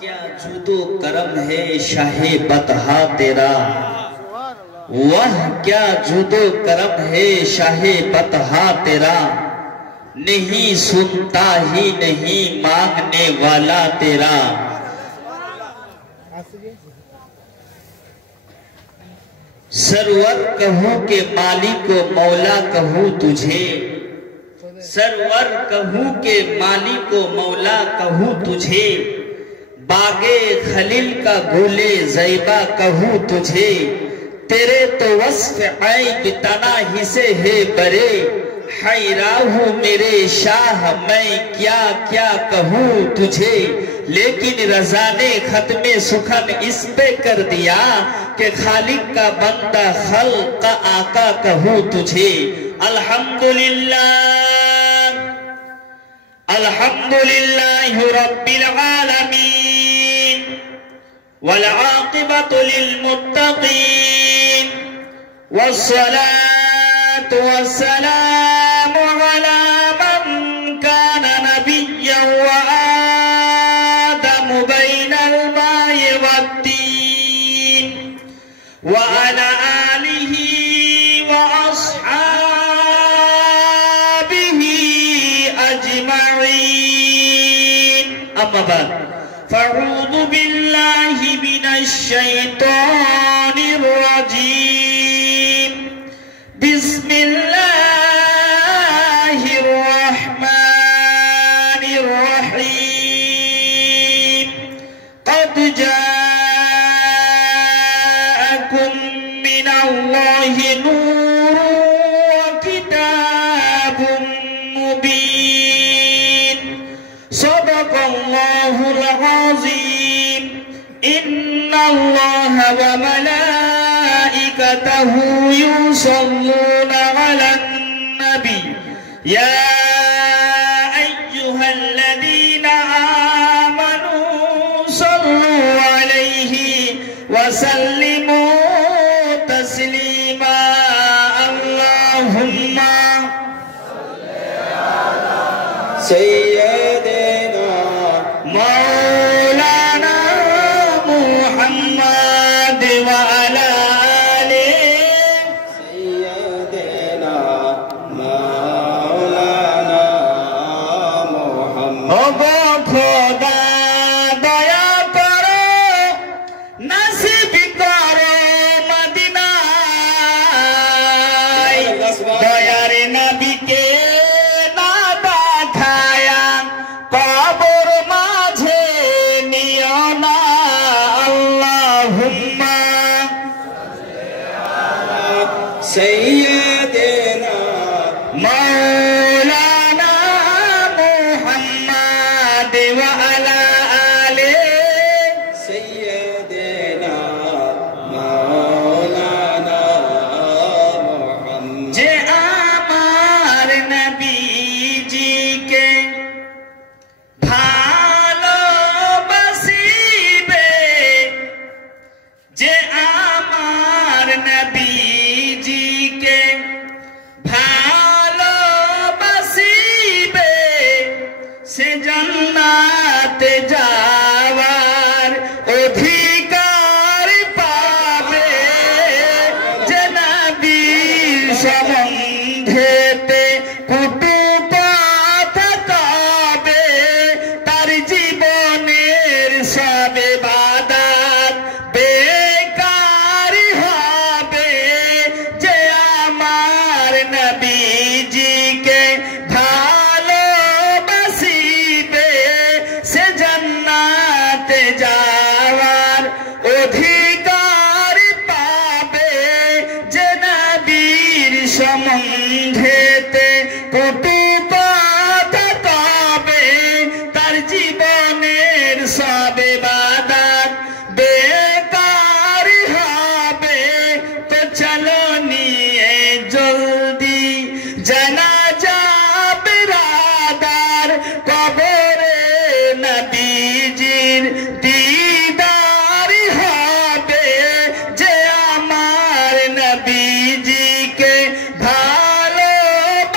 क्या जुदो करम है शाहे बतहा तेरा, वह क्या जुदो करम है शाहे बतहा तेरा, नहीं सुनता ही नहीं मांगने वाला तेरा। सरवर कहूं के मालिक को मौला कहूं तुझे, सरवर कहूं के मालिक को मौला कहूं तुझे, बागे खलील का गोले ज़ैबा कहूं तुझे, तेरे तो वस्फ ऐब तना ही से है बरे, हैरा हूं मेरे शाह मैं क्या क्या कहूं तुझे। लेकिन रज़ा ने खत्मे सुखन इस पे कर दिया कि खालिक का बंदा खल्क का आका कहूं तुझे। अल्हम्दुलिल्लाह अल्हम्दुलिल्लाह रब्बिल आलमीन वल आक़िबतु लिल मुत्तक़ीन वस्सलातु वस्सलामु अला मन काना नबिय्यन व आदमु बैनल मा'i वत्तीन व अला आलिहि व अस्हाबिहि अजमईन। अम्मा बाद फ़अऊज़ु बिल्लाहि मिनश शैतानिर रजीम। बिस्मिल्लाहिर रहमानिर रहीम। क़द जाअकुम मिनल्लाहि नूरुन व किताबुम मुबीन। सदक़ल्लाहुल अज़ीम। इन्नल्लाहा व मलाइकतहु युसल्लूना अलन नबी या अय्युहल्लज़ीना आमनू सल्लू अलैहि व सल्लिमू तस्लीमा। अल्लाहुम्मा सय्यदना मौलाना मुहम्मद व अला आलिहि सय्यदना मौलाना मुहम्मद। ओ खुदा दया करो नसीब करो मदीना, दयार नबी के सैयदना मौलाना मुहम्मद व अला आलिहि सैयदना मौलाना मुहम्मद। जे आमार नबी जी के भालोबासिबे, जे आमार नबी से जन्नते जावार अधिकार पावे, जे नबीर सम्बन्धेते कुटुपात काबे, तार जीवनेर सब इबादत बेकार হবে। जे आमार नबी जी के যাওয়ার অধিকার পাবে, যে নবীর সম্বন্ধেতে কটুপাত পাবে, তার জীবনের সব ইবাদত বেকার হবে। তো চলো নিয়ে জলদি জানাজা বিরাদার, কবরে নবীজির दीदार হবে। যে আমার নবীজিকে ভালোবাসিবে,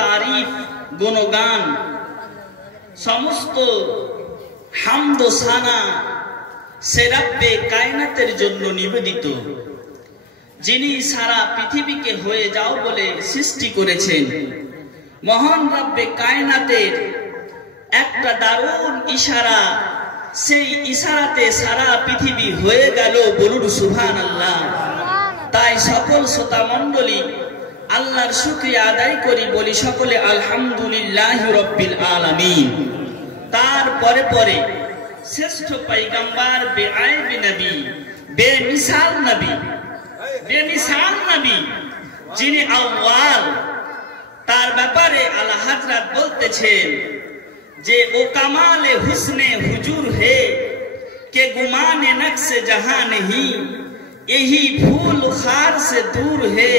তারিফ গুণগান, সমস্ত হামদ ও সানা সে রব্বে কায়নাতের জন্য নিবেদিত, যিনি সারা পৃথিবীকে হয়ে যাও বলে সৃষ্টি করেছেন। মহান রব্বে কায়নাতের একটা দারুণ ইশারা, সেই ইশারাতে সারা পৃথিবী হয়ে গেল। বলুন সুবহানাল্লাহ। তাই সকল শ্রোতা মণ্ডলী আল্লাহর শুকরিয়া আদায় করি, বলি সকলে আলহামদুলিল্লাহি রাব্বিল আলামিন। তারপরে পরে শ্রেষ্ঠ পয়গম্বর বেআইব নবী, বেমিসাল নবী, বেমিসাল নবী যিনি আউয়াল, তার ব্যাপারে আলা হযরত বলতেছেন যে ও কামালে হুসনে হুজুর হে কে গুমানে নকশে জাহাं नहीं, यही फूल खार से दूर है,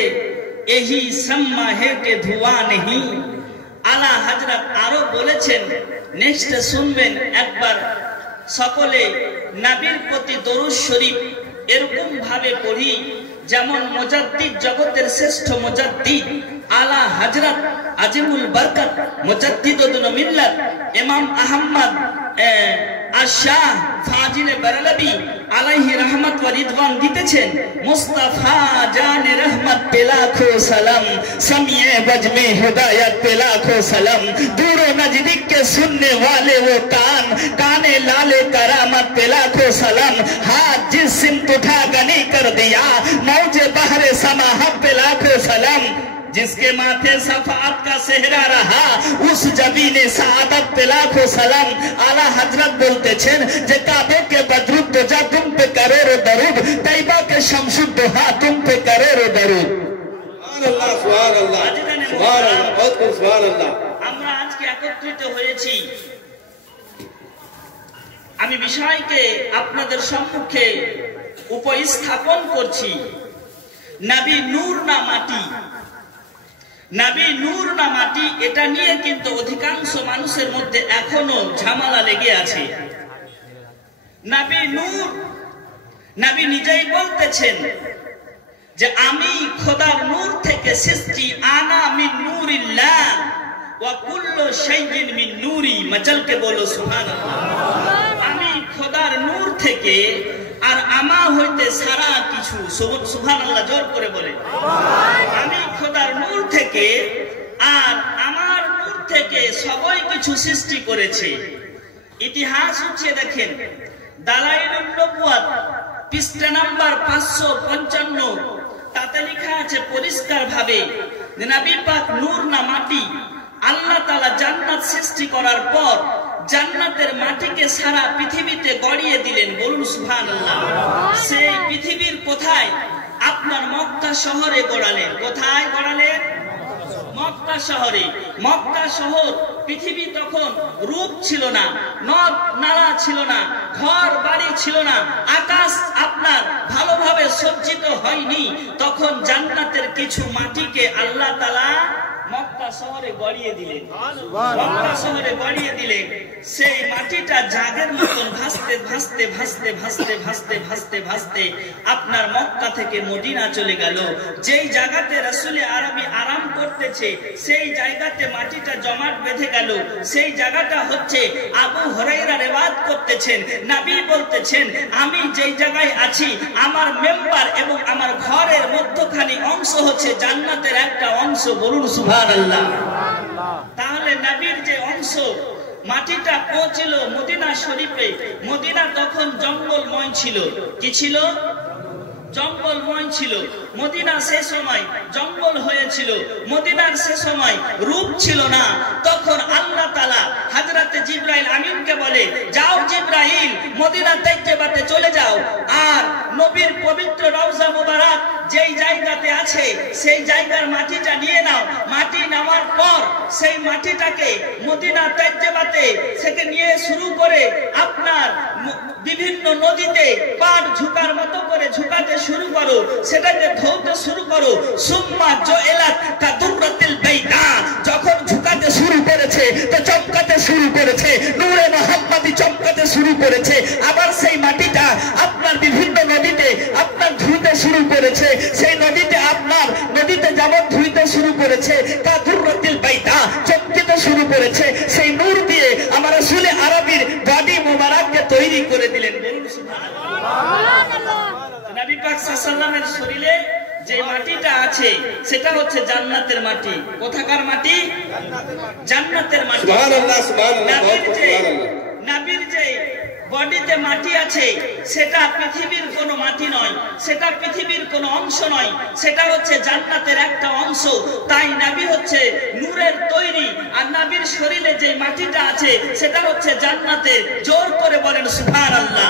यही सम्मा है के धुआं नहीं। আলা হযরত আরো বলেছেন, নেক্সট শুনবেন একবার সকলে নবীর প্রতি দরুদ শরীফ এরকম ভাবে পড়ি যেমন মুজাদ্দিদ, জগতের শ্রেষ্ঠ মুজাদ্দিদ আলা হযরত আজিমুল বরকত মুজাদ্দিদুল মিল্লাত ইমাম আহমদ আশাহ ফাজিল বারলবি আলাইহি রহমত ওয়া রিদওয়ান দিতেছেন, মুস্তাফা জানে রহমত পে লাখো সালাম, সামিয়ে বজ মে হিদায়াত পে লাখো সালাম, दूर नजदीक के सुनने वाले वो कान, काने लाले करामत पे लाखो सलाम, हाथ जिस सिमत उठा गनी कर दिया, मौजे बहरे समाहत पे लाखो सलाम, जिसके माथे सफात का सेहरा रहा उस जबीने सादत पे लाखो सलाम। आला हजरत बोलतेছেন যে কাবে के बदरुद तो जा तुम पे करोड़ों दरूद, तैयबा के शमशुद दोहा तुम पे करोड़ों दरूद। सुभान अल्लाह, सुभान अल्लाह, सुभान अल्लाह, बहुत खूब, सुभान अल्लाह। আমরা আজকে একত্রিত হয়েছি, আমি বিষয়কে আপনাদের সম্মুখে উপস্থাপন করছি। নবী নূর না মাটি, নবী নূর না মাটি, এটা নিয়ে কিন্তু অধিকাংশ মানুষের মধ্যে এখনো ঝামেলা লেগে আছে। নবী নূর, নবী নিজেই বলতেছেন যে আমি খোদার নূর থেকে সৃষ্টি, আনা মিন নূরিল্লাহ ওয়া কুল্লু শাইইন মিন নূরি। মচলকে বলো সুবহানাল্লাহ। আমি খোদার নূর থেকে, আর আমা হইতে সারা কিছু, সুবহানাল্লাহ জোর করে বলে, আমি খোদার নূর থেকে আর আমার নূর থেকে সবাই কিছু সৃষ্টি করেছে। ইতিহাস হচ্ছে দেখেন, দালাইলুন নবুয়াত পৃষ্ঠা নাম্বার 555, তাতে লেখা আছে পরিষ্কার ভাবে, নবী পাক নূর না মাটি। আল্লাহ তাআলা জান্নাত সৃষ্টি করার পর জান্নাতের মাটিকে সারা পৃথিবীতে গড়িয়ে দিলেন। বলুন সুবহানাল্লাহ। সেই পৃথিবীর কোথায়? আপনার মক্কা শহরে গড়ালেন। কোথায় গড়ালেন? মক্কা শহরে। মক্কা শহর, পৃথিবী তখন রূপ ছিল না, নদ নালা ছিল না, ঘর বাড়ি ছিল না, আকাশ আপনার ভালোভাবে সজ্জিত হয়নি। তখন জান্নাতের কিছু মাটিকে আল্লাহ তাআলা মক্কা শহরে গড়িয়ে দিলেন। মক্কা শহরে গড়িয়ে দিলেন। সেই মাটিটা জাগের মতন ভাসতে ভাসতে ভাসতে ভাসতে ভাসতে ভাসতে ভাসতে আপনার মক্কা থেকে মদিনা চলে গেল। যেই জায়গাতে রাসূলে আরবি আরাম করতেছে সেই জায়গাতে মাটিটা জমাট বেঁধে গেল। সেই জায়গাটা হচ্ছে আবু হুরায়রা রিওয়ায়াত করতেছেন, নবী বলতেছেন, আমি যেই জায়গায় আছি আমার মেম্বার এবং আমার ঘরের মধ্যখানি অংশ হচ্ছে জান্নাতের একটা অংশ। বলুন সুবহানাল্লাহ। তাহলে নবীর যে অংশ মাটিটা পৌঁছিল মদিনা শরীফে। মদিনা তখন জঙ্গলময় ছিল। কি ছিল? জঙ্গলময় ছিল। মদিনা সে সময় জঙ্গল হয়েছিল। মদিনার সে সময় রূপ ছিল না। তখন আল্লাহ তাআলা হযরত জিবরাইল আমিনকে বলে, যাও জিবরাইল, মদিনা তাইয়্যিবাতে চলে যাও, আর নবীর পবিত্র রওজা মুবারক যেই জায়গাতে আছে সেই জায়গার মাটিটা নিয়ে নাও। মাটি নেওয়ার পর সেই মাটিটাকে মদিনা তাইয়্যিবাতে থেকে নিয়ে শুরু করে আপনার বিভিন্ন নদীতে পাড় ঝুকার মতো করে ঝুকাতে শুরু করো, সেটাকে ধৌতে শুরু করো। সুম্মা জুইলাত কাদুররাতিল বাইদা, যখন ঝুকাতে শুরু করেছে করেছে তো চমকাতে শুরু করেছে, নূরে মুহাম্মাদি চমকাতে শুরু করেছে। আবার সেই মাটিটা আপনার বিভিন্ন নদীতে আপনার ধুইতে শুরু করেছে, সেই নদীতে আপনার নদীতে যেমন ধুইতে শুরু করেছে কাদুররাতিল বাইদা চমকাতে শুরু করেছে। সেই নূর দিয়ে আমার রাসূল আরবীর বডি মোবারককে তৈরি করে দিলেন। বলুন সুবহানাল্লাহ। নবী পাক সাল্লাল্লাহু আলাইহি ওয়াসাল্লামের শরীরে যে মাটিটা আছে সেটা হচ্ছে জান্নাতের মাটি। কোথাকার মাটি? জান্নাতের মাটি। সুবহানাল্লাহ, সুবহানাল্লাহ। নবীর যে বডিতে মাটি আছে সেটা পৃথিবীর কোনো মাটি নয়, সেটা পৃথিবীর কোনো অংশ নয়, সেটা হচ্ছে জান্নাতের একটা অংশ। তাই নবী হচ্ছে নূরের তৈরি, আর নবীর শরীরে যে মাটিটা আছে সেটা হচ্ছে জান্নাতের। জোর করে বলেন সুবহানাল্লাহ।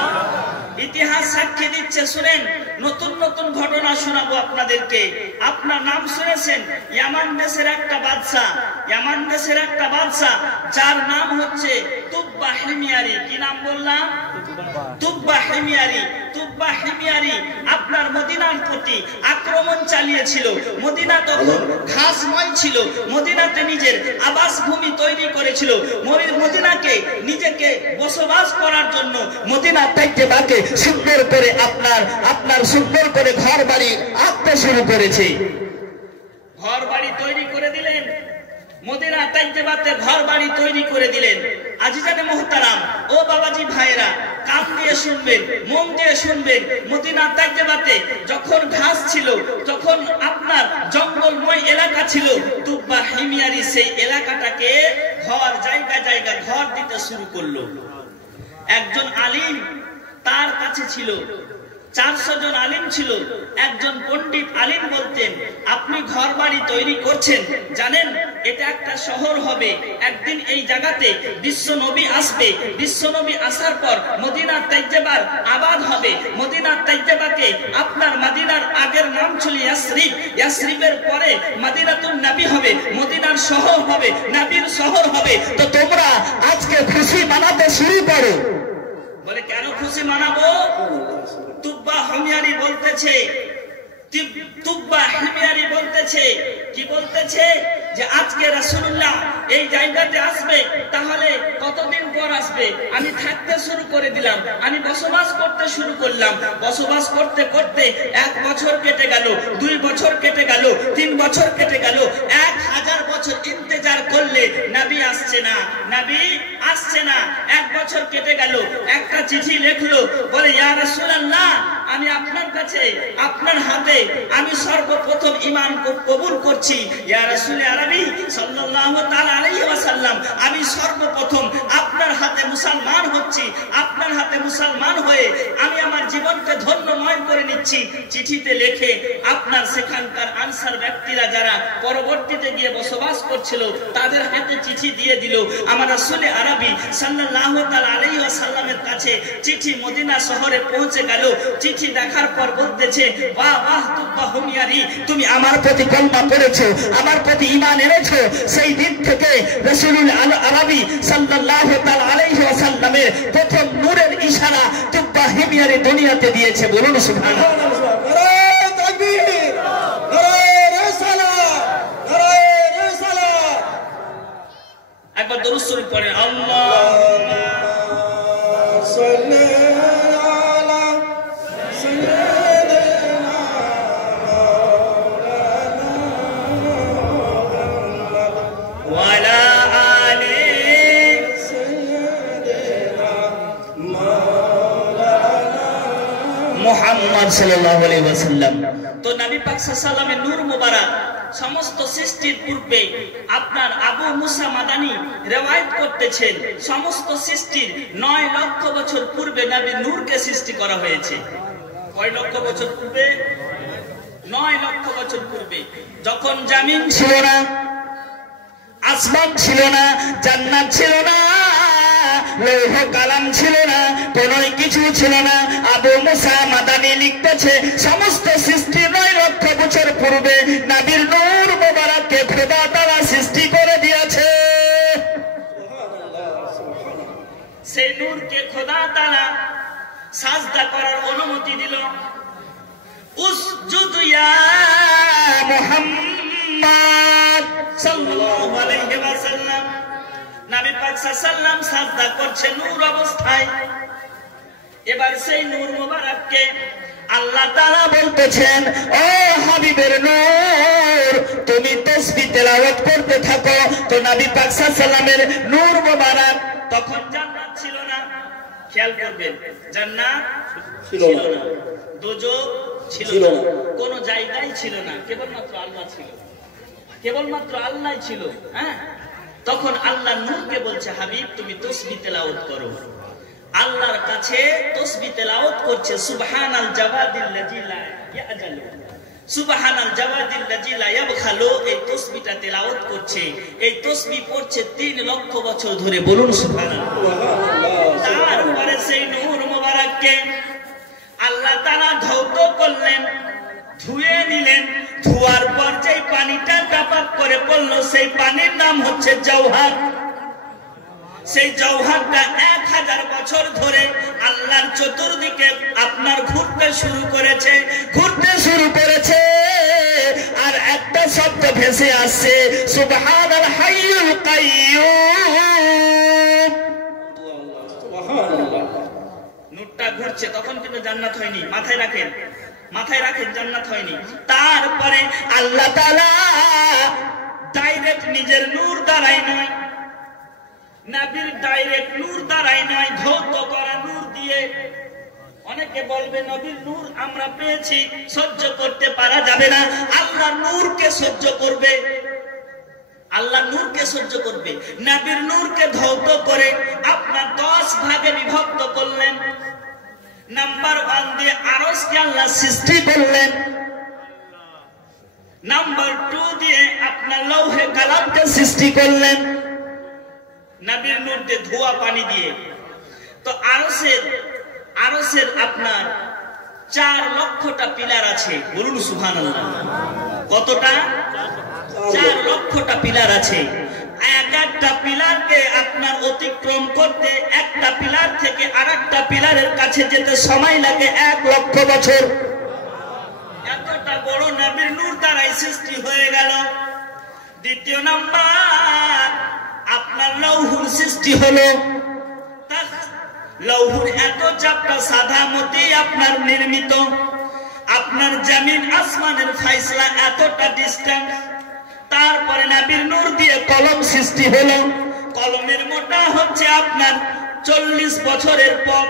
ইতিহাস সাক্ষী দিচ্ছে, শুনেন, নতুন নতুন ঘটনা শোনাবো আপনাদেরকে। আপনার নাম শুনেছেন ইয়ামান দেশের একটা বাদশা, ইয়ামান দেশের একটা বাদশা যার নাম হচ্ছে তুব্বা হিমিয়ারি। কি নাম বললাম? তুব্বা হিমিয়ারি। তুব্বা হিমিয়ারি আপনার মদিনার প্রতি আক্রমণ চালিয়েছিল। মদিনা তখন ঘাসময় ছিল, মদিনাতে নিজের আবাস ভূমি তৈরি করেছিল। মদিনাকে নিজেকে বসবাস করার জন্য মদিনা থেকে বাকে সুন্দর করে আপনার সুন্দর করে ঘর বাড়ি আঁকতে শুরু করেছে। ঘর বাড়ি তৈরি করে দিলেন, মদিনা তাইয়েবাতে ঘর বাড়ি তৈরি করে দিলেন। আজিজানে মুহতারাম, ও বাবাজি ভাইরা, কান দিয়ে শুনবেন, মন দিয়ে শুনবেন। মদিনা তাইয়েবাতে যখন ঘাস ছিল, তখন আপনার জঙ্গলময় এলাকা ছিল। তুব্বা হিমিয়ারি সেই এলাকাটাকে ঘর জায়গা জায়গা ঘর দিতে শুরু করলো। একজন আলিম তার কাছে ছিল, 400 জন আলিম ছিল। একজন পণ্ডিত আলিম বলতেন, আপনি ঘর বাড়ি তৈরি করছেন, জানেন এটা একটা শহর হবে, একদিন এই জায়গাতে বিশ্ব নবী আসবে, বিশ্ব নবী আসার পর মদিনা তাইয়েবার আবাদ হবে। মদিনা তাইয়েবাকে আপনার মদিনার আগের নাম ছিল ইয়াসরিব, ইয়াসরিবের পরে মদিনাতুন নবী হবে, মদিনার শহর হবে, নবীর শহর হবে। তো তোমরা আজকে খুশি মানাতে শুরু করো। বলে কেন খুশি মানাবো? তুব্বা হিমিয়ারি বলতেছে, তুব্বা হিমিয়ারি বলতেছে, কি বলতেছে যে আজকে রাসূলুল্লাহ এই জায়গাতে আসবে, তাহলে কতদিন পর আসবে? আমি থাকতে শুরু করে দিলাম, আমি বসবাস করতে শুরু করলাম। বসবাস করতে করতে 1 বছর কেটে গেল, 2 বছর কেটে গেল, 3 বছর কেটে গেল, 1000 বছর ইন্তেজার করলে নবী আসছে না, নবী আসছে না। 1 বছর কেটে গেল, একটা চিঠি লিখলো, বলে ইয়া রাসূলুল্লাহ, আমি আপনার কাছে আপনার হাতে আমি সর্বপ্রথম ঈমান কবুল করছি। ইয়া রাসূল আরবি সাল্লাল্লাহু তাআলা আলাইহি ওয়াসাল্লাম, আমি সর্বপ্রথম আপনার হাতে মুসলমান হচ্ছি। আপনার হাতে মুসলমান হয়ে আমি আমার জীবনকে ধন্যময় করে নিচ্ছি। চিঠিতে লেখে আপনার সেখানকার আনসার ব্যক্তিরা যারা পরবর্তীতে গিয়ে বসবাস করছিল তাদের হাতে চিঠি দিয়ে দিল। আমার রাসূল আরবি সাল্লাল্লাহু তাআলা আলাইহি ওয়াসাল্লামের কাছে চিঠি মদিনা শহরে পৌঁছে গেল। চিঠি দেখার পর বলতেছে, বাহ বাহ তুব্বা হিমিয়ারি, তুমি আমার প্রতি কলমা পড়েছো, আমার প্রতি ঈমান এনেছো। সেই দিন থেকে রাসূলুল আরবি সাল্লাল্লাহু তাআলা আলাইহি ওয়াসাল্লামের প্রথম নূরের ইশারা তুব্বা হিমিয়ারি দুনিয়াতে দিয়েছে। বলুন সুবহানাল্লাহ। নারে তাকবীর, নারে রিসালাত, নারে রিসালাত। একবার দরুদ শরীফ পড়েন, আল্লাহুম্মা সাল্লি মুহাম্মদ সাল্লাল্লাহু আলাইহি ওয়াসাল্লাম। তো নবী পাক সাল্লাল্লাহু আলাইহি ওয়াসাল্লামের নূর মুবারক সমস্ত সৃষ্টির পূর্বে আপনার আবু মুসা মাদানী রওয়ায়াত করতেছেন, সমস্ত সৃষ্টির 9 লক্ষ বছর পূর্বে নবী নূরকে সৃষ্টি করা হয়েছে। কয় লক্ষ বছর পূর্বে? 9 লক্ষ বছর পূর্বে। যখন জমিন ছিল না, আসমান ছিল না, জান্নাত ছিল না, লৌহ কালাম ছিল না, কোন কিছু ছিল না, আবু মুসা মাদানী লিখতেছে সমস্ত সৃষ্টি 9 লক্ষ বছর পূর্বে নবীর নূর মুবারককে খোদা তাআলা সৃষ্টি করে দিয়েছে। সেই নূরকে খোদা তাআলা সাজদা করার অনুমতি দিল। উসজুদ ইয়া মুহাম্মদ সাল্লাল্লাহু আলাইহি ওয়াসাল্লাম, নবী পাক সাল্লাল্লাহু সাজদা করছে নূর অবস্থায়। এবার সেই নূর মোবারককে আল্লাহ তাআলা বলতেছেন, ও হাবিবের নূর, তুমি তাসবিহ তেলাওয়াত করতে থাকো। তো নবী পাক সাল্লাল্লাহু নূর মোবারক, তখন জান্নাত ছিল না, খেয়াল করবেন, জান্নাত ছিল না, দোজখ ছিল না, কোন জায়গায় ছিল না, কেবলমাত্র আল্লাহ ছিল, কেবলমাত্র আল্লাহ ছিল। হ্যাঁ, তখন আল্লাহ নূরকে বলছে, হাবিব তুমি তাসবিহ তেলাওয়াত করো। আল্লাহর কাছে তাসবিহ তেলাওয়াত করছে, সুবহানাল জাওয়াদিল্লাযী লা ইয়াজালু, সুবহানাল জাওয়াদিল্লাযী লা ইয়াবখালু, এই তাসবিহটা তেলাওয়াত করছে। এই তাসবিহ পড়ছে 3 লক্ষ বছর ধরে, বলুন সুবহানাল্লাহ। তারপরে সেই নূর মোবারককে আল্লাহ তাআলা ধৌত করলেন, ধুয়ে নিলেন। ধোয়ার পর যেই পানিটা টপাক করে পড়লো, সেই পানির নাম হচ্ছে জওহার। সেই জওহারটা 1000 বছর ধরে আল্লাহর চতুর্দিকে আপনার ঘুরতে শুরু করেছে, ঘুরতে শুরু করেছে। আর একটা শব্দ ভেসে আসছে, সুবহানাল হাইয়ুল কাইয়্যুম। সুবহানাল্লাহ। নূরটা ঘুরছে, তখন কিন্তু জান্নাত হয়নি, মাথায় রাখেন, মাথায় রাখেন, জান্নাত হয়নি। তারপরে আল্লাহ তাআলা ডাইরেক্ট নিজের নূর দ্বারাই নয়, নবীর ডাইরেক্ট নূর দ্বারাই নয়, ধৌত করা নূর দিয়ে। অনেকে বলবে নবীর নূর আমরা পেয়েছি, সহ্য করতে পারা যাবে না। আল্লাহ নূরকে সহ্য করবে, আল্লাহ নূরকে সহ্য করবে। নবীর নূরকে ধৌত করে আপনার 10 ভাগে বিভক্ত করলেন। নাম্বার 1 দিয়ে আরশকে আল্লাহ সৃষ্টি করলেন। নাম্বার 2 দিয়ে আপনার লৌহে কালামকে সৃষ্টি করলেন, নবীর নূর দিয়ে, ধোয়া পানি দিয়ে। তো আরশের আপনার 4 লক্ষটা পিলার আছে, বলুন সুবহানাল্লাহ। কতটা? 4 লক্ষটা পিলার আছে। এক একটা পিলারকে আপনার অতিক্রম করতে, একটা পিলার থেকে আরেকটা পিলারের কাছে যেতে সময় লাগে 1 লক্ষ বছর। এতটা বড় নবীর নূর দ্বারাই সৃষ্টি হয়ে গেল। দ্বিতীয় নাম্বার আপনার লৌহুর সৃষ্টি হলো। লৌহুর এত চাপটা সাদা মতি আপনার নির্মিত। আপনার জমিন আসমানের ফাইসলা এতটা ডিস্টেন্স। তারপরে নবীর নূর দিয়ে কলম সৃষ্টি হলো। কলমের মোটা হচ্ছে আপনার 40 বছরের পথ।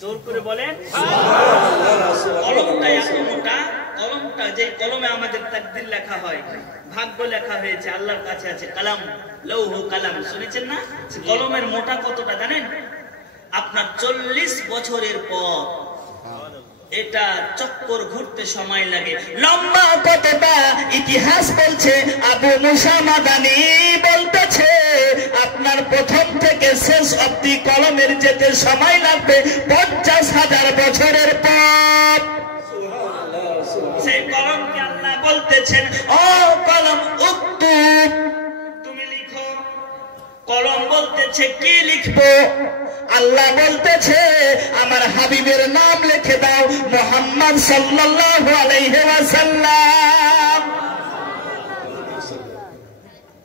জোর করে বলেন কলমটা এত মোটা, কলমটা যে কলমে আমাদের তাকদীর লেখা হয়, ভাগ্য লেখা হয়েছে, আল্লাহর কাছে আছে কালাম, লৌহ কালাম, শুনেছেন না? কলমের মোটা কতটা জানেন? আপনার 40 বছরের পর এটা চক্কর ঘুরতে সময় লাগে। লম্বা কতটা ইতিহাস বলছে, আবু মুসা মাদানী বলতেছে আপনার প্রথম থেকে শেষ অবধি কলমের যেতে সময় লাগবে 50,000 বছরের পর। সেই কলমকে আল্লাহ বলতেছেন, ও কলম উক্তুব, তুমি লিখো। কলম বলতেছে কি লিখবো? আল্লাহ বলতেছে আমার হাবিবের নাম লিখে দাও, মুহাম্মদ সাল্লাল্লাহু আলাইহি ওয়াসাল্লাম।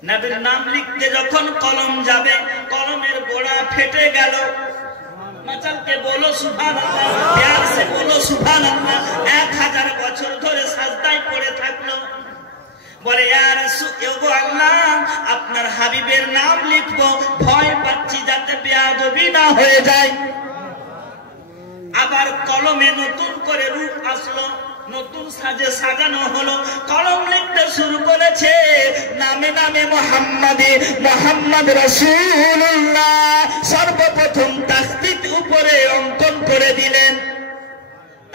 নবীর নাম লিখতে যখন কলম যাবে, কলমের গোড়া ফেটে গেল। মাচালকে বলো সুবহানাল্লাহ, প্যার সে বলো সুবহানাল্লাহ। 1000 বছর ধরে সাজদায় পড়ে থাকলো। বলে ইয়া রাসূল, ওগো আল্লাহ, আপনার হাবিবের নাম লিখবো, ভয় পাচ্ছি যাতে বেয়াদবি না হয়ে যায়। আবার কলমে নতুন করে রূপ আসলো, নতুন সাজে সাজানো হলো। কলম লিখতে শুরু করেছে, নামে নামে মুহাম্মদ রাসূলুল্লাহ। সর্বপ্রথম তাখতিত উপরে অঙ্কন করে দিলেন।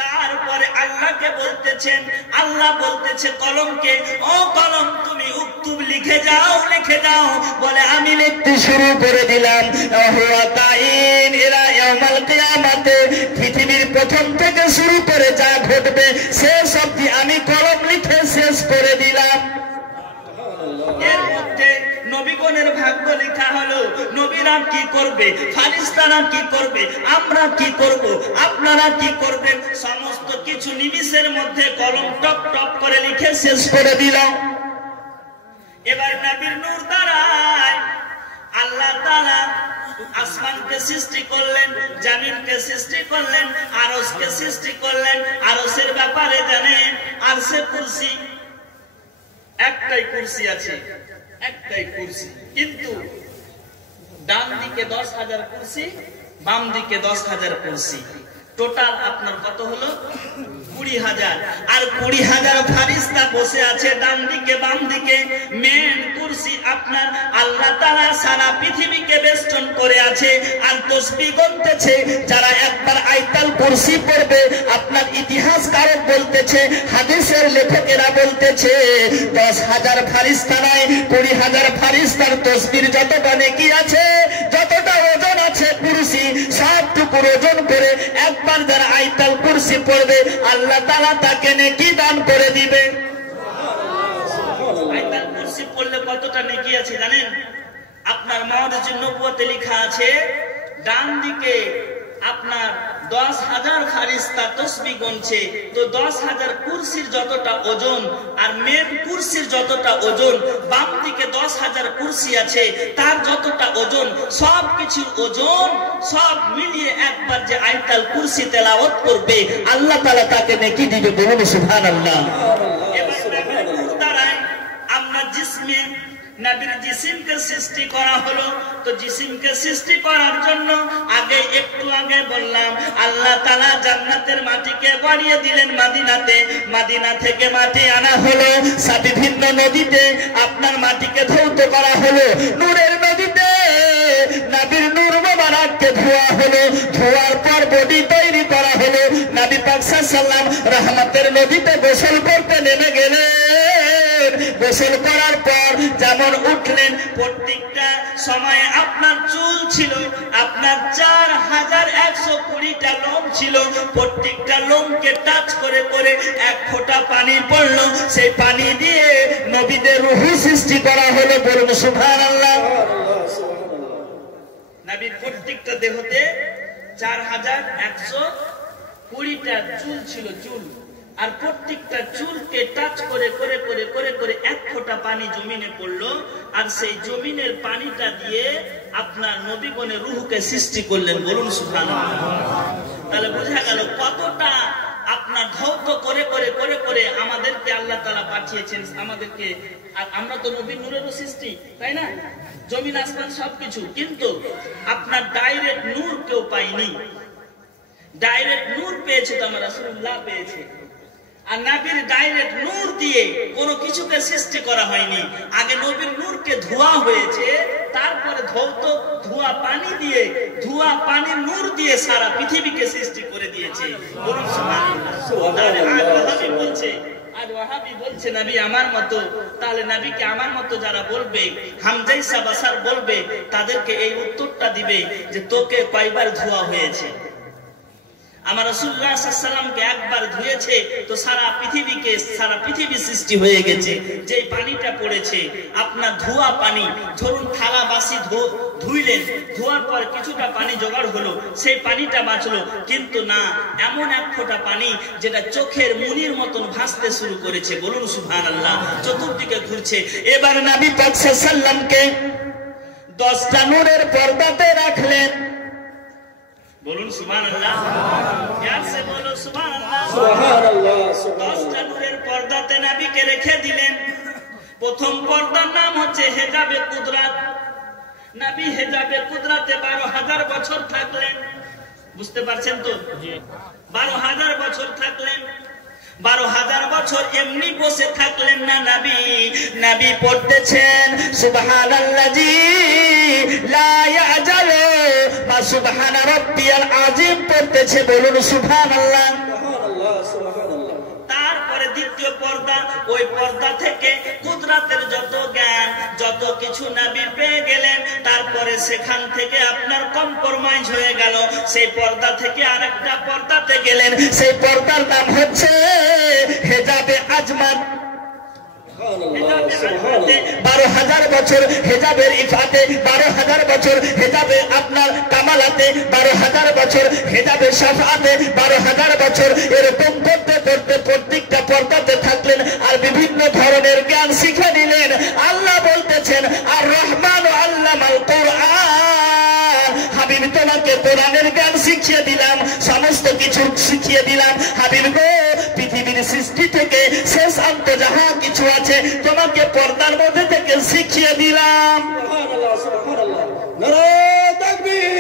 তারপরে আল্লাহকে বলতেছেন, আল্লাহ বলতেছে কলমকে, ও কলম তুমি উক্তুব লিখে যাও, লিখে যাও। বলে আমি লিখতে শুরু করে দিলাম। হুয়া তাইন ইলা ইয়াউমাল কিয়ামাতে, পৃথিবীর প্রথম থেকে শুরু করে যা ঘটবে শেষ অবধি আমি কলম লিখে শেষ করে দিলাম। এর মধ্যে নবীগণের ভাগ্য লেখা হলো। নবীরা কি করবে, ফারিস্তারা কি করবে, আমরা কি করব, আপনারা কি করবেন, সমস্ত কিছু নিমিষের মধ্যে কলম টপ টপ করে লিখে শেষ করে দিল। এবার নবীর নূর দ্বারা তাআলায় আল্লাহ তাআলা আসমানকে সৃষ্টি করলেন, জমিনকে সৃষ্টি করলেন, আরশকে সৃষ্টি করলেন। আরশের ব্যাপারে জানেন, আরশে কুরসি, একটাই কুরসি আছে, একটাই কুরসি, কিন্তু ডান দিকে 10,000 কুরসি, বাম দিকে 10,000 কুরসি। টোটাল আপনার কত হলো? 20,000। আর 20,000 ফারিস্তা বসে আছে ডান দিকে বাম দিকে। মেন কুরসি আপনার আল্লাহ তাআলা সারা পৃথিবীকে বেষ্টন করে আছে আর তসবিহ গুনতেছে। যারা একবার আয়াতুল কুরসি পড়বে, আপনার ইতিহাসকারক বলতেছে, হাদিসের লেখকেরা বলতেছে, 10,000 ফারিস্তা নয়, 20,000 ফারিস্তার তসবির যতটা নেকি আছে, যতটা ওজন আছে কুরসি, সবটুকু ওজন করে একবার যারা আয়াতুল কুরসি পড়বে, আল্লাহ তাআলা তাকে নেকি দান করে দিবে। আয়াতুল কুরসি পড়লে কতটা নেকি আছে জানেন? আপনার মাওয়ারিজুন নবুওয়াতে লেখা আছে, ডান দিকে আপনার 10,000 ফারিস্তা তসবিহ গুনছে, তো 10,000 কুরসির যতটা ওজন আর মেন কুরসির যতটা ওজন, বাম দিকে 10,000 কুরসি আছে তার যতটা ওজন, সব কিছুর ওজন সব মিলিয়ে একবার যে আয়াতুল কুরসি তেলাওয়াত করবে, আল্লাহ তাআলা তাকে নেকি দিবে। বলুন সুবহানাল্লাহ। এবার নবীর নূর দ্বারাই আমরা জিসমে নবীর জিসমকে সৃষ্টি করা হলো। তো জিসমকে সৃষ্টি করার জন্য একটু আগে বললাম, আল্লাহ তাআলা জান্নাতের মাটিকে গড়িয়ে দিলেন মদিনাতে। মদিনা থেকে মাটি আনা হলো, বিভিন্ন নদীতে আপনার মাটিকে ধৌত করা হলো। নূরের নদীতে নবীর নূর মোবারককে ধোয়া হলো, ধোয়ার পর বডি তৈরি করা হলো। নবী পাক সাল্লাল্লাহু আলাইহি ওয়াসাল্লাম রহমতের নদীতে গোসল করতে নেমে গেলেন। গোসল করার পর যেমন উঠলেন, প্রত্যেকটা সময়ে আপনার চুল ছিল আপনার 4,120টা লোম ছিল। প্রত্যেকটা লোমকে টাচ করে করে এক ফোঁটা পানি পড়লো, সেই পানি দিয়ে নবীদের রূহ সৃষ্টি করা হলো। বলুন সুবহানাল্লাহ। নবীর প্রত্যেকটা দেহতে 4,120টা চুল ছিল, চুল। আর প্রত্যেকটা চুলকে টাচ করে করে করে করে করে এক ফোঁটা পানি জমিনে পড়লো, আর সেই জমিনের পানিটা দিয়ে আপনার নবীগণের রূহকে সৃষ্টি করলেন। বলুন সুবহানাল্লাহ। তাহলে বোঝা গেল কতটা আপনার ধৌত করে করে করে করে আমাদেরকে আল্লাহ তাআলা পাঠিয়েছেন আমাদেরকে। আর আমরা তো নবীর নূরেরও সৃষ্টি, তাই না? জমিন আসমান সবকিছু, কিন্তু আপনার ডাইরেক্ট নূর কেউ পাইনি। ডাইরেক্ট নূর পেয়েছে তো আমার রাসূলুল্লাহ পেয়েছে। আর নবীর ডাইরেক্ট নূর দিয়ে কোনো কিছুকে সৃষ্টি করা হয়নি। আগে নবীর নূরকে ধোয়া হয়েছে, তারপরে ধৌত ধোয়া পানি দিয়ে, ধোয়া পানি নূর দিয়ে সারা পৃথিবীকে সৃষ্টি করে দিয়েছে। বলুন সুবহানাল্লাহ। আজ ওয়াহাবি বলছে নবী আমার মতো, তাহলে নবীকে আমার মতো যারা বলবে, হামজাইসা বাসার বলবে, তাদেরকে এই উত্তরটা দিবে যে তোকে কয়বার ধোয়া হয়েছে? আমার রাসূলুল্লাহ সাল্লাল্লাহু আলাইহি ওয়াসাল্লামকে একবার ধুয়েছে তো সারা পৃথিবী সৃষ্টি হয়ে গেছে। যেই পানিটা পড়েছে আপনার ধোয়া পানি, ধরুন থালা বাসি ধুইলেন, ধোয়ার পর কিছুটা পানি জোগাড় হলো, সেই পানিটা বাঁচলো। কিন্তু না, এমন এক ফোঁটা পানি যেটা চোখের মনির মতন ভাসতে শুরু করেছে। বলুন সুবহানাল্লাহ। চতুর্দিকে ঘুরছে। এবার নবী পাক সাল্লাল্লাহু আলাইহি ওয়াসাল্লামকে 10টা নূরের পর্দাতে রাখলেন। বলুন সুবহানাল্লাহ। यार से बोलो সুবহানাল্লাহ। সুবহানাল্লাহ। 10টা নূরের পর্দাতে নবীকে রেখে দিলেন। প্রথম পর্দার নাম হচ্ছে হেজাবে কুদরত। নবী হেজাবে কুদরতে 12,000 বছর থাকলেন। বুঝতে পারছেন তো? জি। 12,000 বছর থাকলেন। 12,000 বছর এমনি বসে থাকলেন না নবী। নবী পড়তেছেন সুবহানাল্লাযী লা ইয়াজালু মা সুবহানা রাব্বিয়াল আযীম পড়তেছে। বলুন সুবহানাল্লাহ। সুবহানাল্লাহ সুবহানাল্লাহ। তারপরে দ্বিতীয় পর্দা, ওই পর্দা থেকে কুদরতের যত জ্ঞান যত কিছু নবী পেয়ে গেলেন। তারপরে সেখান থেকে আপনার কম্প্রোমাইজ হয়ে গেল, সেই পর্দা থেকে আরেকটা পর্দাতে গেলেন। সেই পর্দার নাম হচ্ছে হেজাবে আজমান। 12,000 বছর হেজাবের ইফাতে, 12,000 বছর হেজাবে আপনার কামালাতে, 12,000 বছর হেজাবের শাফাতে, 12,000 বছর এরকম করতে করতে প্রত্যেকটা পর্দাতে থাকলেন আর বিভিন্ন ধরনের জ্ঞান শিখে নিলেন। আল্লাহ বলতেছেন আর রহমান আল্লামাল কুরআন, হাবিব তোমাকে কোরআনের জ্ঞান শিখিয়ে দিলাম, সমস্ত কিছু শিখিয়ে দিলাম। হাবিব গো, পৃথিবীর সৃষ্টি থেকে শেষ অন্ত যাহা কিছু আছে তোমাকে পর্দার মধ্যে থেকে শিখিয়ে দিলাম। সুবহানাল্লাহ, সুবহানাল্লাহ। নারায়ে তাকবীর,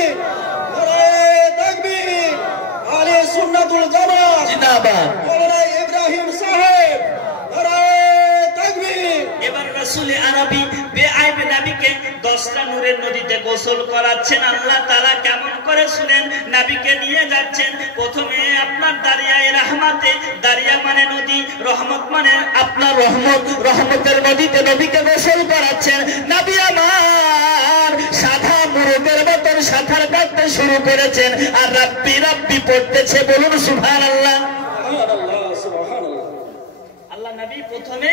নারায়ে তাকবীর। আলে সুন্নাতুল জামাত জিন্দাবাদ। মাওলানা ইব্রাহিম সাহেব, নারায়ে তাকবীর। এবার রাসূল আরবি বেআইব নবীকে 10টা নূরের নদীতে গোসল করাচ্ছেন। আল্লাহ তাআলা কেমন করে শুনেন, নবীকে নিয়ে যাচ্ছেন প্রথমে আপনার দারিয়ায়ে রহমতে, দারিয়া মানে নদী, রহমত মানে আপনার রহমত, রহমতের নদীতে নবীকে গোসল করাচ্ছেন। নবী আমার সাদা মুরগের মতন সাঁতার কাটতে শুরু করেছেন আর রাব্বি রাব্বি পড়তেছে, বলুন সুবহানাল্লাহ। সুবহানাল্লাহ, সুবহানাল্লাহ। আল্লাহ নবী প্রথমে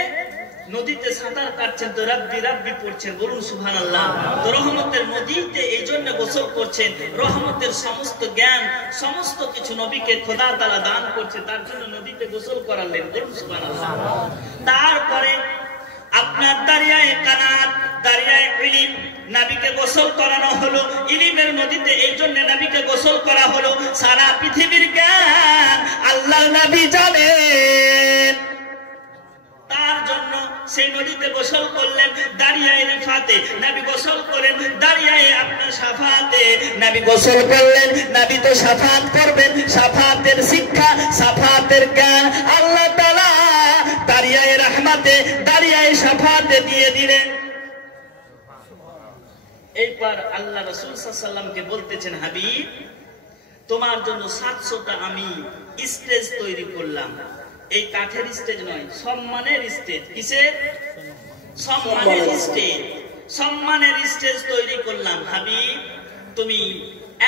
নদীতে সাঁতার কাটছেন তো রাব্বি রাব্বি পড়ছেন, বলুন সুবহানাল্লাহ। তো রহমতের নদীতে এই জন্য গোসল করছেন, রহমতের সমস্ত জ্ঞান সমস্ত কিছু নবীকে খোদা তাআলা দান করছে, তার জন্য নদীতে গোসল করালেন, বলুন সুবহানাল্লাহ। তারপরে আপনার দারিয়ায়ে কানাত, দারিয়ায়ে ইলম, নবীকে গোসল করানো হলো। ইলমের নদীতে এই জন্য নবীকে গোসল করা হলো, সারা পৃথিবীর জ্ঞান আল্লাহর নবী জানেন, তার জন্য সেই নদীতে গোসল করলেন। দারিয়ায়ে রিফাতে নবী গোসল করেন, দারিয়ায়ে আপনার শাফাতে নবী গোসল করলেন। নবী তো শাফাত করবেন, শাফাতের শিক্ষা, শাফাতের জ্ঞান আল্লাহ তাআলা দারিয়ায়ে রহমতে, দারিয়ায়ে শাফাতে দিয়ে দিলেন। এইবার আল্লাহ রাসূল সাল্লাল্লাহু আলাইহি ওয়াসাল্লামকে বলতেছেন, হাবিব তোমার জন্য 700টা আমি স্টেজ তৈরি করলাম। এই কাঠের স্টেজ নয়, সম্মানের স্টেজ। কিসের? সম্মানের স্টেজ। সম্মানের স্টেজ তৈরি করলাম। হাবিব তুমি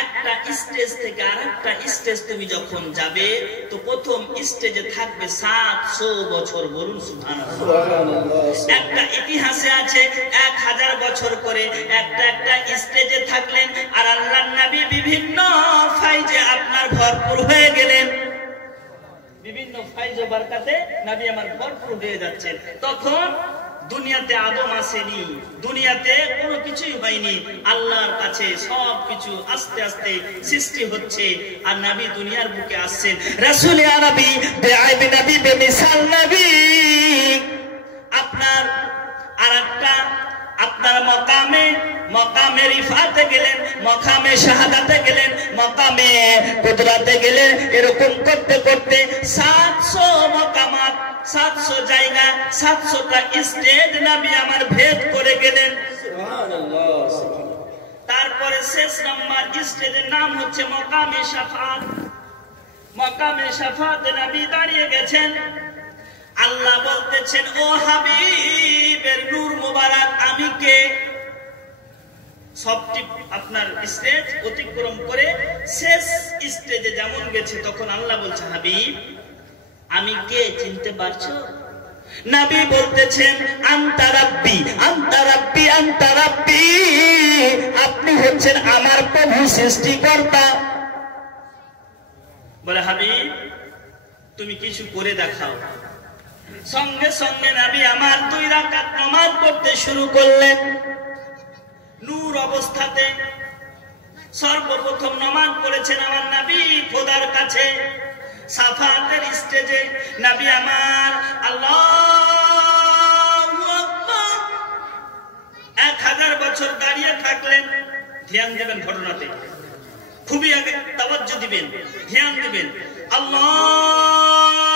একটা স্টেজ থেকে আরেকটা স্টেজ তুমি যখন যাবে তো প্রথম স্টেজে থাকবে 700 বছর, বলুন সুবহানাল্লাহ। একটা ইতিহাসে আছে 1000 বছর করে একটা একটা স্টেজে থাকলেন আর আল্লাহর নবী বিভিন্ন ফাইজে আপনার ভরপুর হয়ে গেলেন, বিভিন্ন ফাইজ বরকতে নবী আমার ভরপুর হয়ে যাচ্ছেন। তখন দুনিয়াতে আদম আসেনি, দুনিয়াতে কোনো কিছুই হয়নি, আল্লাহর কাছে সবকিছু আস্তে আস্তে সৃষ্টি হচ্ছে আর নবী দুনিয়ার বুকে আসছেন। রাসূল আরবি বেআইব নবী, বেমিসাল নবী। আপনার আরেকটা আপনার মকামে রিফাতে গেলেন, মকামে শাহাদাতে গেলেন, মকামে কুদরাতে গেলেন। এরকম করতে করতে 700 মকামাত, 700 জায়গা, 700টা স্টেজ নবী আমার ভেদ করে গেলেন। সুবহানাল্লাহ, সুবহানাল্লাহ। তারপরে শেষ নাম্বার স্টেজের নাম হচ্ছে মকামে শাফাত। মকামে শাফাতে নবী দাঁড়িয়ে গেছেন। আল্লাহ বলতেছেন, ও হাবিবের নূর মুবারক আমি কে? সবটি আপনার স্টেজ অতিক্রম করে শেষ স্টেজে যেমন গেছে তখন আল্লাহ বলছে, হাবিব আমি কে চিনতে পারছো? নবী বলতেছেন, আনতা রাব্বি, আনতা রাব্বি, আনতা রাব্বি, আপনি হচ্ছেন আমার প্রভু, সৃষ্টিকর্তা। বলে, হাবিব তুমি কিছু করে দেখাও। সঙ্গে সঙ্গে নবী আমার 2 রাকাত নামাজ পড়তে শুরু করলেন। নূর অবস্থাতে সর্বপ্রথম নামাজ পড়েছেন আমার নবী খোদার কাছে। সাফাতের স্টেজে নবী আমার আল্লাহু আকবার 1000 বছর দাঁড়িয়ে থাকলেন। ধ্যান দেবেন ঘটনাতে, খুবই আগে তাওয়াজ্জু দিবেন, ধ্যান দিবেন। আল্লাহু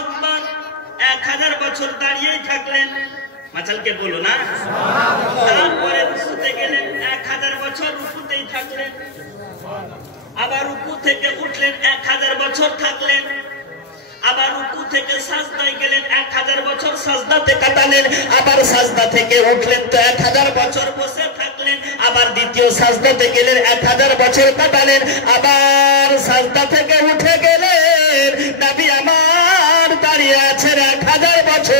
আকবার 1000 বছর দাঁড়িয়ে থাকলেন। মাচালকে বলো না। তারপরে রুকুতে গেলেন, 1000 বছর রুকুতেই থাকলেন। আবার রুকু থেকে উঠলেন, 1000 বছর থাকলেন। আবার রুকু থেকে সাজদায় গেলেন, 1000 বছর সাজদাতে কাটালেন। আবার সাজদা থেকে উঠলেন তো 1000 বছর বসে থাকলেন। আবার দ্বিতীয় সাজদাতে গেলেন, 1000 বছর কাটালেন। আবার সাজদা থেকে উঠে গেলেন, নবী আমার দাঁড়িয়ে আছেন 1000 বছর।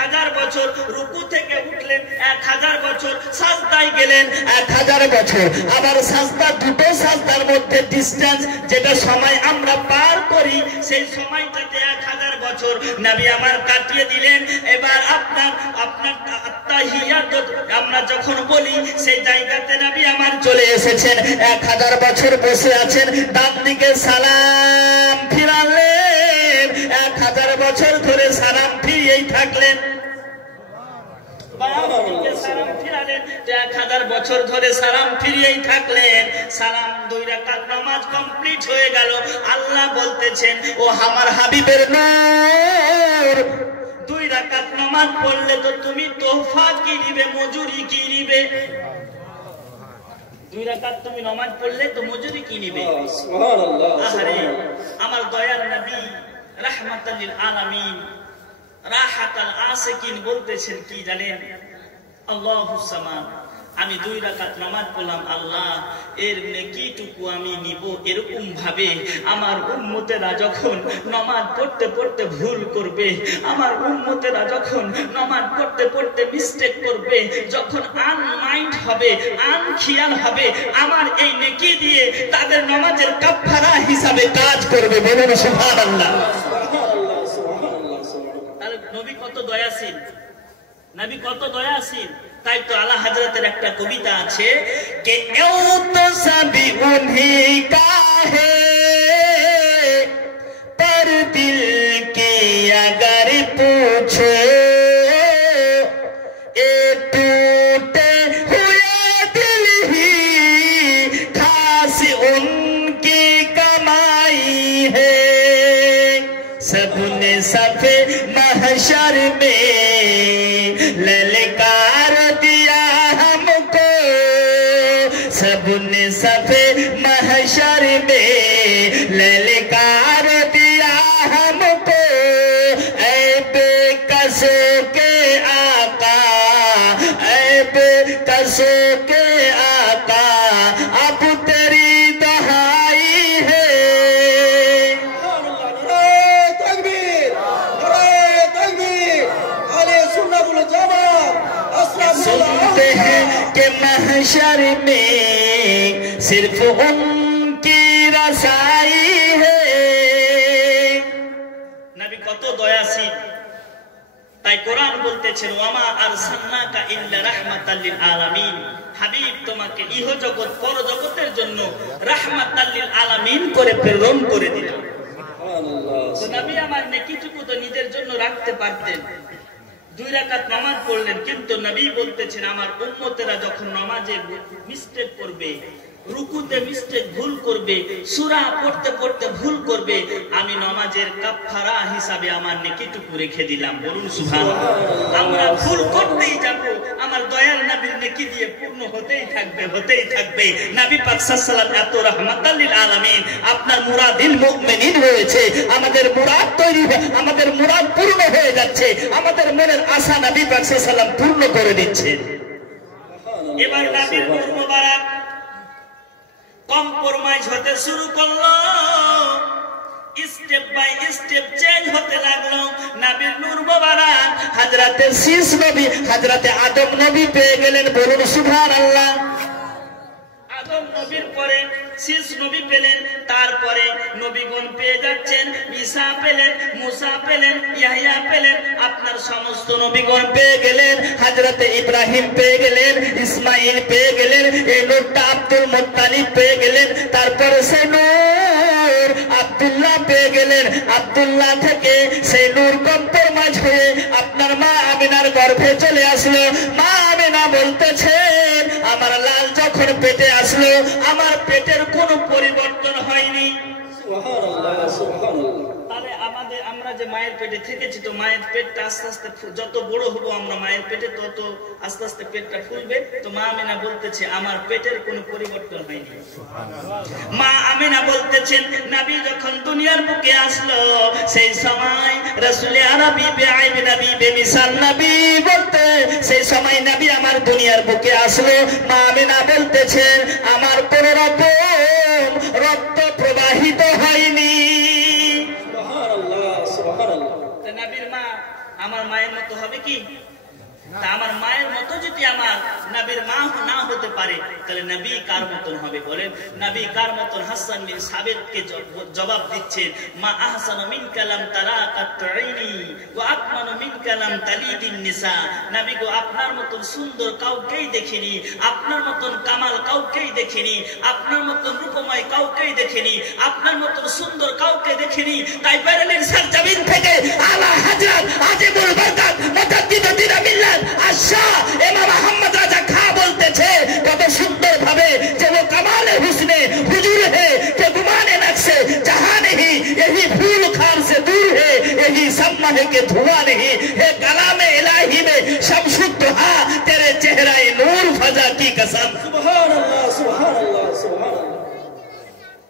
1000 বছর, রুকু থেকে উঠলেন 1000 বছর, সাজদায় গেলেন 1000 বছর। আবার সাজদা, দুটো সাজদার মধ্যে ডিসটেন্স, যেটা সময় আমরা পার করি, সেই সময়টাতে 1000 বছর নবী আমার কাটিয়ে দিলেন। এবার আপনার আত্তাহিয়াত আমরা যখন বলি, সেই জায়গাতে নবী আমার চলে এসেছেন, 1000 বছর বসে আছেন, ডান দিকে সালাম ফিরালেন, 1000 বছর ধরে সালাম ফিরিয়েই থাকলেন। সালাম ফিরালেন, 1000 বছর ধরে সালাম ফিরিয়েই থাকলেন। সালাম 2 রাকাত নামাজ কমপ্লিট হয়ে গেল। আল্লাহ বলতেছেন, ও আমার হাবিবের নূর, 2 রাকাত নামাজ পড়লে তো তুমি তোহফা কি নিবে, মজুরি কি নিবে? 2 রাকাত তুমি নামাজ পড়লে তো মজুরি কি নিবে? সুবহানাল্লাহ। আহারে, আমার দয়াল নবী রাহমাতাল লিল আলামিন, রাহাতাল আসিকিন বলতেছেন কি জানেন? আল্লাহুস সামাদ, আমি 2 রাকাত নামাজ পড়লাম, আল্লাহ এর নেকিটুকু আমি নিব। এরকম ভাবে আমার উম্মতেরা যখন নামাজ পড়তে পড়তে ভুল করবে, আমার উম্মতেরা যখন নামাজ পড়তে পড়তে মিস্টেক করবে, যখন আনমাইন্ড হবে, আনখিয়াল হবে, আমার এই নেকি দিয়ে তাদের নামাজের কাফারা হিসাবে কাজ করবে। বলুন সুবহানাল্লাহ। সুবহানাল্লাহ, সুবহানাল্লাহ, সুবহানাল্লাহ। তাহলে নবী কত দয়াশীল, নবী কত দয়াশীল। তাই তো আলা হযরতের একটা কবিতা আছে, কে এও তো সবই উনহি কা হে, পর দিল কি अगर पूछो ए टूटे हुए दिल ही खास उनकी कमाई है। सबने सफे महशर में ललकार दिया हमको, सबने सफे महशर में ललकार दिया हमको। ऐ बेकसों के आका, ऐ बेकसों के आका, अब तेरी दहाई है। सुनते हैं कि महशर में सिर्फ उनकी रसाई है। नबी কত দয়াশীল। তাই কোরআন বলতেছেন, ওয়ামা আরসালনাকা ইল্লা রাহমাতাল লিল আলামিন, হাবিব তোমাকে ইহ জগৎ পর জগতের জন্য রাহমাতাল লিল আলামিন করে প্রেরণ করে দিলাম। তো নবী আমার নেকিটুকু তো নিজের জন্য রাখতে পারতেন। 2 রাকাত নামাজ পড়লেন, কিন্তু নবী বলতেছেন, আমার উম্মতেরা যখন নামাজে মিস্টেক করবে, রুকুতে মিস্টেক ভুল করবে, সূরা পড়তে পড়তে ভুল করবে, আমি নামাজের কাফারা হিসাবে আমার নেকিটুকু রেখে দিলাম। বলুন সুবহানাল্লাহ। আমরা ভুল করতেই যাব, আমার দয়াল নবীর নেকি দিয়ে পূর্ণ হতেই থাকবে, হতেই থাকবে। নবী পাক সাল্লাল্লাহু আলাইহি ওয়াসাল্লাম এত রাহমাতাল লিল আলামিন, আপনার মুরাদিল মুমিনিন হয়েছে। আমাদের মুরাদ তৈরি, আমাদের মুরাদ পূর্ণ হয়ে যাচ্ছে, আমাদের মনের আশা নবী পাক সাল্লাল্লাহু আলাইহি ওয়াসাল্লাম পূর্ণ করে দিচ্ছে। এবার নবীর নূর মোবারক কম্প্রোমাইজ হতে শুরু করলো, স্টেপ বাই স্টেপ চেঞ্জ হতে লাগলো। নবীর নূর মোবারক হযরতে শীস নবী, হযরতে আদম নবী পেয়ে গেলেন। বলুন সুবহানাল্লাহ। আদম নবীর পরে শীস নবী পেলেন, তারপরে নবীগণ পেয়ে যাচ্ছেন, ঈসা পেলেন, মুসা পেলেন, ইয়াহইয়া পেলেন, আপনার সমস্ত নবীগণ পেয়ে গেলেন। হযরতে ইব্রাহিম পেয়ে গেলেন, ইসমাইল পেয়ে গেলেন, এই নূরটা আব্দুল মুত্তালিব পেয়ে গেলেন। তারপরে সেই নূর আব্দুল্লাহ পেয়ে গেলেন, আব্দুল্লাহ থেকে সেই নূর কম্প্রোমাইজ হয়ে আপনার মা আমিনার গর্ভে চলে আসলো। মা আমিনা বলতেছেন, আমার লাল যখন পেটে আসলো, আমার পেটের কোনো পরিবর্তন হয়নি। সুবহানাল্লাহ, সুবহানাল্লাহ। তাহলে আমরা যে মায়ের পেটে থেকেছি, তো মায়ের পেটটা আস্তে আস্তে যত বড় হবো আমরা মায়ের পেটে, তত আস্তে আস্তে পেটটা ফুলবে। তো মা আমিনা বলতেছে, আমার পেটের কোনো পরিবর্তন হয়নি। মা আমিনা বলতেছেন, নবী যখন দুনিয়ার বুকে আসলো, সেই সময় রাসূলে আরবি বেআইব নবী বেমিসাল নবী বলতে, সেই সময় নবী আমার দুনিয়ার বুকে আসলো। মা আমিনা বলতেছেন, আমার কোনো রকম রক্ত প্রবাহিত হয়নি। সুবহানাল্লাহ, সুবহানাল্লাহ। নবীর মা, আমার মায়ের মায়ের মতো হবে কি? তা আমার মায়ের মতো যদি আমার নবীর মা না হতে পারে তাহলে নবী কার মতন হবে বলেন? নবী কার মতন? হাসান বিন সাবিতকে জবাব দিচ্ছেন, মা আহসানু মিন কালাম তারাকাত আইনি ওয়া আকমানু মিন কালাম তালিদিন নিসা। নবী গো, আপনার মতন সুন্দর কাউকেই দেখিনি, আপনার মতন কামাল কাউকেই দেখিনি, আপনার মতন রূপময় কাউকেই দেখিনি, আপনার মতন সুন্দর কাউকে দেখিনি। তাই বাইরের জমিন থেকে আলা হযরত আজিমুল বারকাত মুতাদ্দিদুদ্দিন মিল্লাত আশা ইমাম আহমদ রাজা খা বলতেছে কত সুন্দর ভাবে যে वो कमाल हुस्ने हुजूर है कि गुमाने नक्शे जहां नहीं यही फूल खार से दूर है यही सम्मा है कि धुआं नहीं है कलामे इलाही में शमसुद दुहा तेरे चेहरा नूर फजा की कसम। सुभान अल्लाह सुभान अल्लाह सुभान अल्लाह।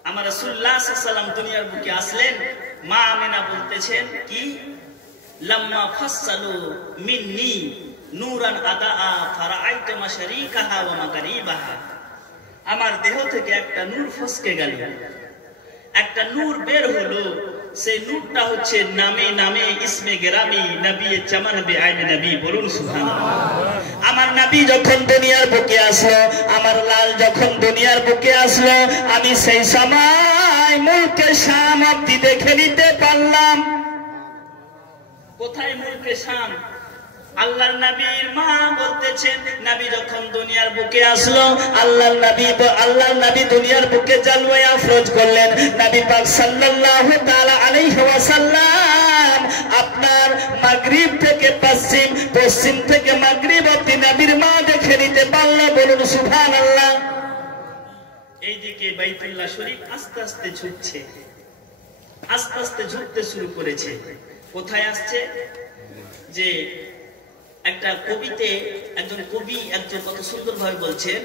আমার রাসূলুল্লাহ সাল্লাল্লাহু আলাইহি ওয়াসাল্লাম দুনিয়ার বুকে আসলেন, মা আমিনা বলতেছেন কি, লাম্মা ফাসসালু মিন্নি নূরান আদাআ ফারাআইতু মাশারিকাহা ওয়া মাগরিবাহা। আমার দেহ থেকে একটা নূর ফসকে গেল, একটা নূর বের হলো। সেই নূরটা হচ্ছে নামে নামে ইসমে গেরামি নবী চমন বে আইন নবী। বলুন সুবহানাল্লাহ। আমার নবী যখন দুনিয়ার বুকে আসলো, আমার লাল যখন দুনিয়ার বুকে আসলো, আমি সেই সময় মুলকে শাম অব্দি দেখে নিতে পারলাম। কোথায় মুলকে শাম? আল্লাহর নবীর মা বলতেছেন, নবী যখন দুনিয়ার বুকে আসলো, আল্লাহর নবী দুনিয়ার বুকে জালওয়া আফরোজ করলেন। নবী পাক সাল্লাল্লাহু তাআলা আলাইহি ওয়াসাল্লাম আপনার মাগরিব থেকে পশ্চিম, পশ্চিম থেকে মাগরিব অবধি নবীর মা দেখে নিতে পারল। বলুন সুবহানাল্লাহ। এইদিকে বাইতুল্লাহ শরীফ আস্তে আস্তে ঝুঁকছে, আস্তে আস্তে ঝুঁকতে শুরু করেছে। কোথায় আসছে? যে একটা কবিতে একজন কবি কত সুন্দর ভাবে বলছেন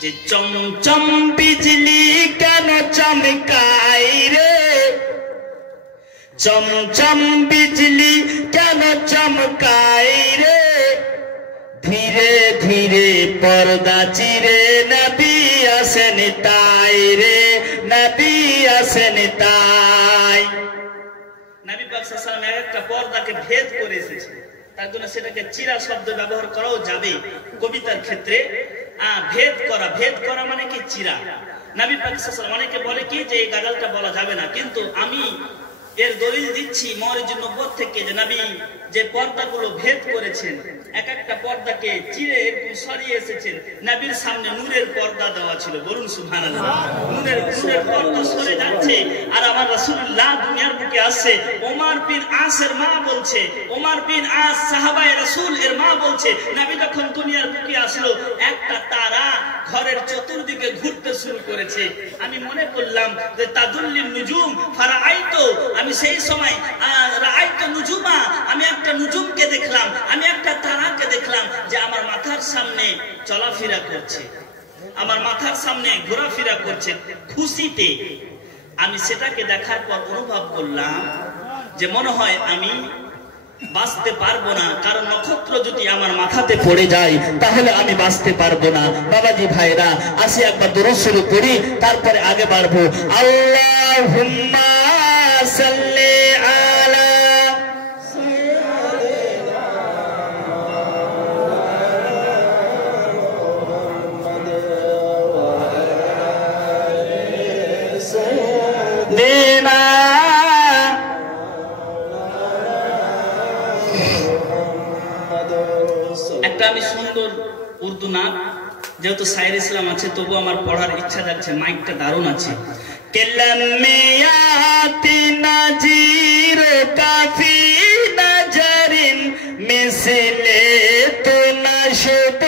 যে চমচম বিজলি কেন চমকাই রে, চমচম বিজলি কেন চমকাই রে, ধীরে ধীরে পর্দা চিরে নবী আসেন তাই রে, নবী আসেন তাই। নবী পাক সাল্লাল্লাহু আলাইহি ওয়াসাল্লাম একটা পর্দাকে ভেদ করে এসেছে, তার জন্য সেটাকে চিরা শব্দ ব্যবহার করাও যাবে কবিতার ক্ষেত্রে। ভেদ করা মানে কি? চিরা। নবী পাক সাল্লাল্লাহু আলাইহি ওয়াসাল্লাম অনেকে বলে কি যে এই গাজালটা বলা যাবে না, কিন্তু আমি এর দলিল দিচ্ছি মওরিদুন নবুয়্বত থেকে যে নবী যে পর্দাগুলো ভেদ করেছেন, এক একটা পর্দাকে চিরে একটু সরিয়ে এসেছেন। নবীর সামনে নূরের পর্দা দেওয়া ছিল। বলুন সুবহানাল্লাহ। নূরের পর্দা সরে যাচ্ছে, আর আমার রাসূলুল্লাহ দুনিয়ার বুকে আসছে। ওমর বিন আসের মা বলছে, ওমর বিন আস সাহাবায়ে রাসূল এর মা বলছে, নবী যখন দুনিয়ার বুকে আসলো একটা তারা ঘরের চতুর্দিকে ঘুরতে শুরু করেছে। আমি মনে করলাম যে তাদুল্লিন নুজুম ফারাআইতু, আমি সেই সময় রাআইতু নুজুমা, আমি একটা নুজুমকে দেখলাম, আমি একটা তারাকে দেখলাম যে আমার মাথার সামনে চলাফেরা করছে, আমার মাথার সামনে ঘোরাফেরা করছে খুশিতে। আমি সেটাকে দেখার পর অনুভব করলাম যে মনে হয় আমি বাঁচতে পারবো না, কারণ নক্ষত্র যদি আমার মাথাতে পড়ে যায় তাহলে আমি বাঁচতে পারবো না। বাবাজি ভাইরা, আসি একবার দুরূদ শুরু করি, তারপরে আগে বাড়বো। আল্লাহুম্মা সাল্লি আলা দেনা। একটা আমি সুন্দর উর্দু নাম, যেহেতু সাইর ইসলাম আছে তবু আমার পড়ার ইচ্ছা যাচ্ছে, মাইকটা দারুণ আছে। কেলামিয়াতি নাজির কাফি নজরিন মিসলে তো নশদ